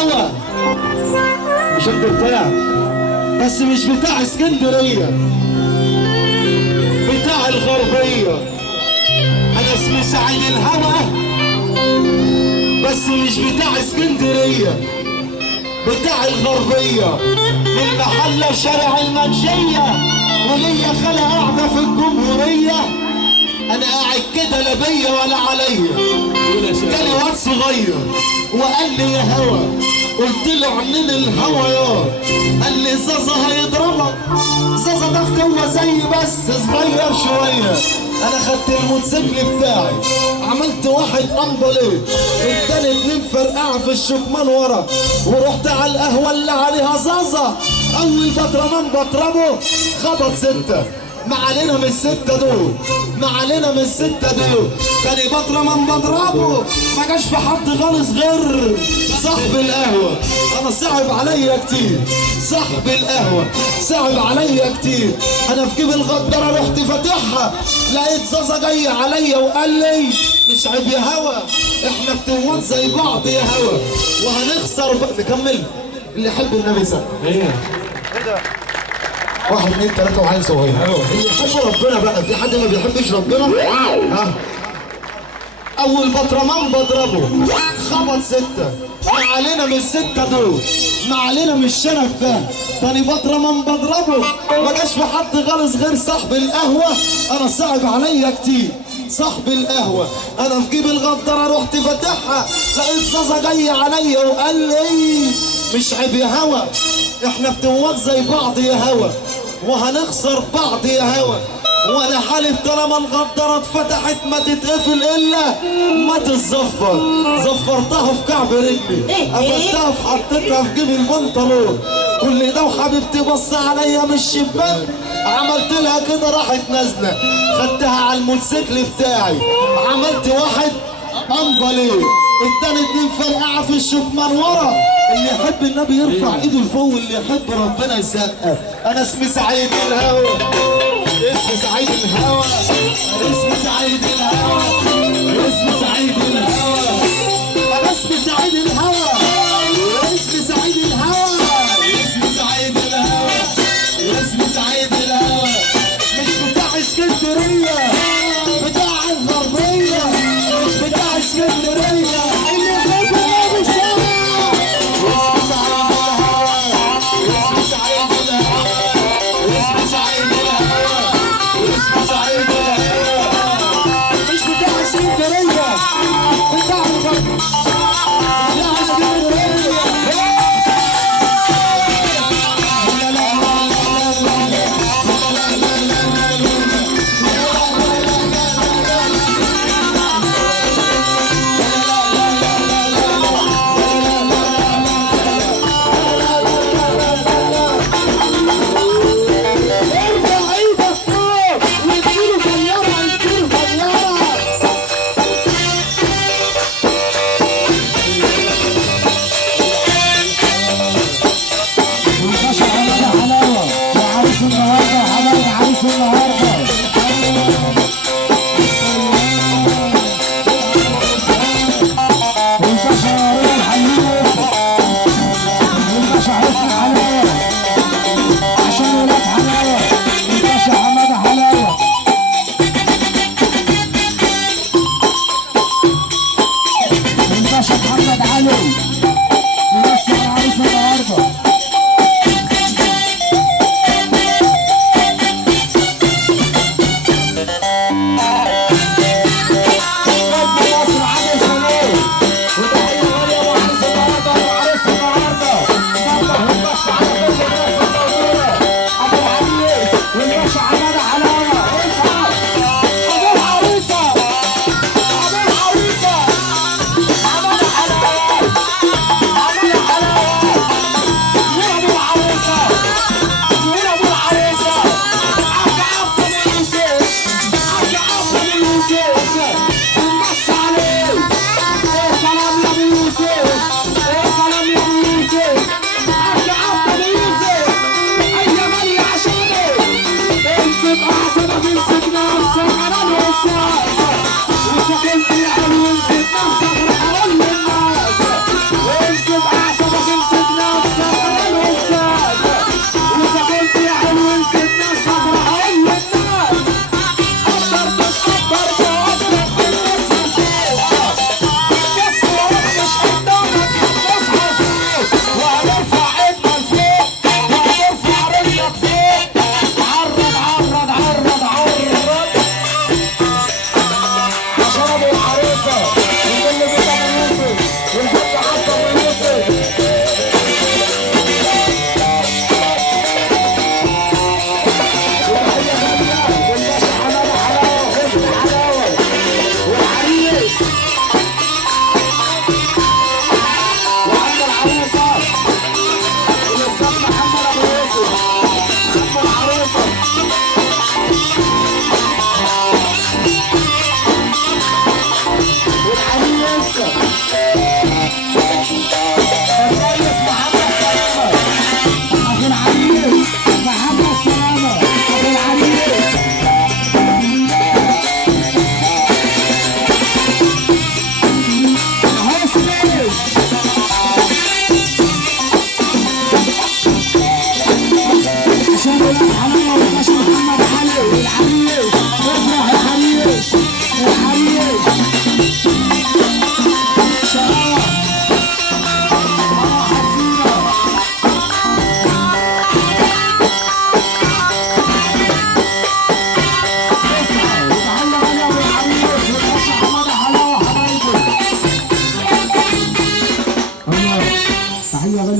الهوى مش بتاع، بس مش بتاع اسكندرية، بتاع الغربية. انا اسمي سعيد الهوى بس مش بتاع اسكندرية، بتاع الغربية. من محلة شارع المنشية وليا خالة قاعدة في الجمهورية. انا قاعد كده لا بيا ولا عليا. جالي واد صغير وقال لي يا هوا، قلت له عنين الهوا يا. قال لي زازا هيضربك. زازا ده فتوة زي بس صغير شوية. انا خدت الموتوسيكل بتاعي عملت واحد امبوليه، اداني 2 فرقعة في الشكمان ورا، ورحت على القهوة اللي عليها زازا. اول بطرمان بطربه خبط 6. ما علينا من ال6 دول، ما علينا من ال6 دول. تاني بطرمان بضربه ما جاش في حد خالص غير صاحب القهوة. انا صعب عليا كتير صاحب القهوة، صعب عليا كتير. انا في جيب الغدارة رحت فاتحها، لقيت زازا جاي عليا وقال لي مش عيب يا هوا، احنا فتوات زي بعض يا هوا وهنخسر نكمل. اللي يحب النبي سنة ايه ده؟ 1 2 3 وعيل صغير. اللي يحب ربنا بقى، في حد ما بيحبش ربنا؟ ها؟ اول بطرمان بضربه خبط 6. ما علينا من ال6 دول، ما علينا من الشنك ده. تاني بطرمان بضربه ما جاش في حد خالص غير صاحب القهوة. انا صعب عليا كتير صاحب القهوة. انا في جيب الغدارة رحت فاتحها، لقيت زازا جاي عليا وقال لي مش عيب يا هوا، احنا فتوات زي بعض يا هوا وهنخسر بعض يا هوا. وانا حالف طالما الغدارة اتفتحت ما تتقفل الا ما تتزفر. زفرتها في كعب رجلي، قفلتها في حطيتها في جيب البنطلون. كل ده وحبيبتي بص عليا من الشباك، عملت لها كده راحت نازله. خدتها على الموتوسيكل بتاعي عملت واحد امباليه، اداني 2 فرقعه في الشكمان ورا. اللي يحب النبي يرفع ايده لفوق، اللي يحب ربنا يسقف. انا اسمي سعيد الهوى، اسمي سعيد الهوى، اسمي سعيد الهوى، اسمي سعيد الهوى. انا اسمي سعيد الهوى، اسمي سعيد الهوى، اسمي سعيد الهوى، اسمي سعيد الهوى. مش بتاع اسكندريه، بتاع الغربيه، مش بتاع اسكندريه. اللي يحب النبي السما. اسمي سعيد الهوى، اسمي سعيد الهوى، اسمي سعيد الهوى، اسمي سعيد الهوى. مش بتاع اسكندريه، بتاع الغرب، بتاع اسكندريه. حي على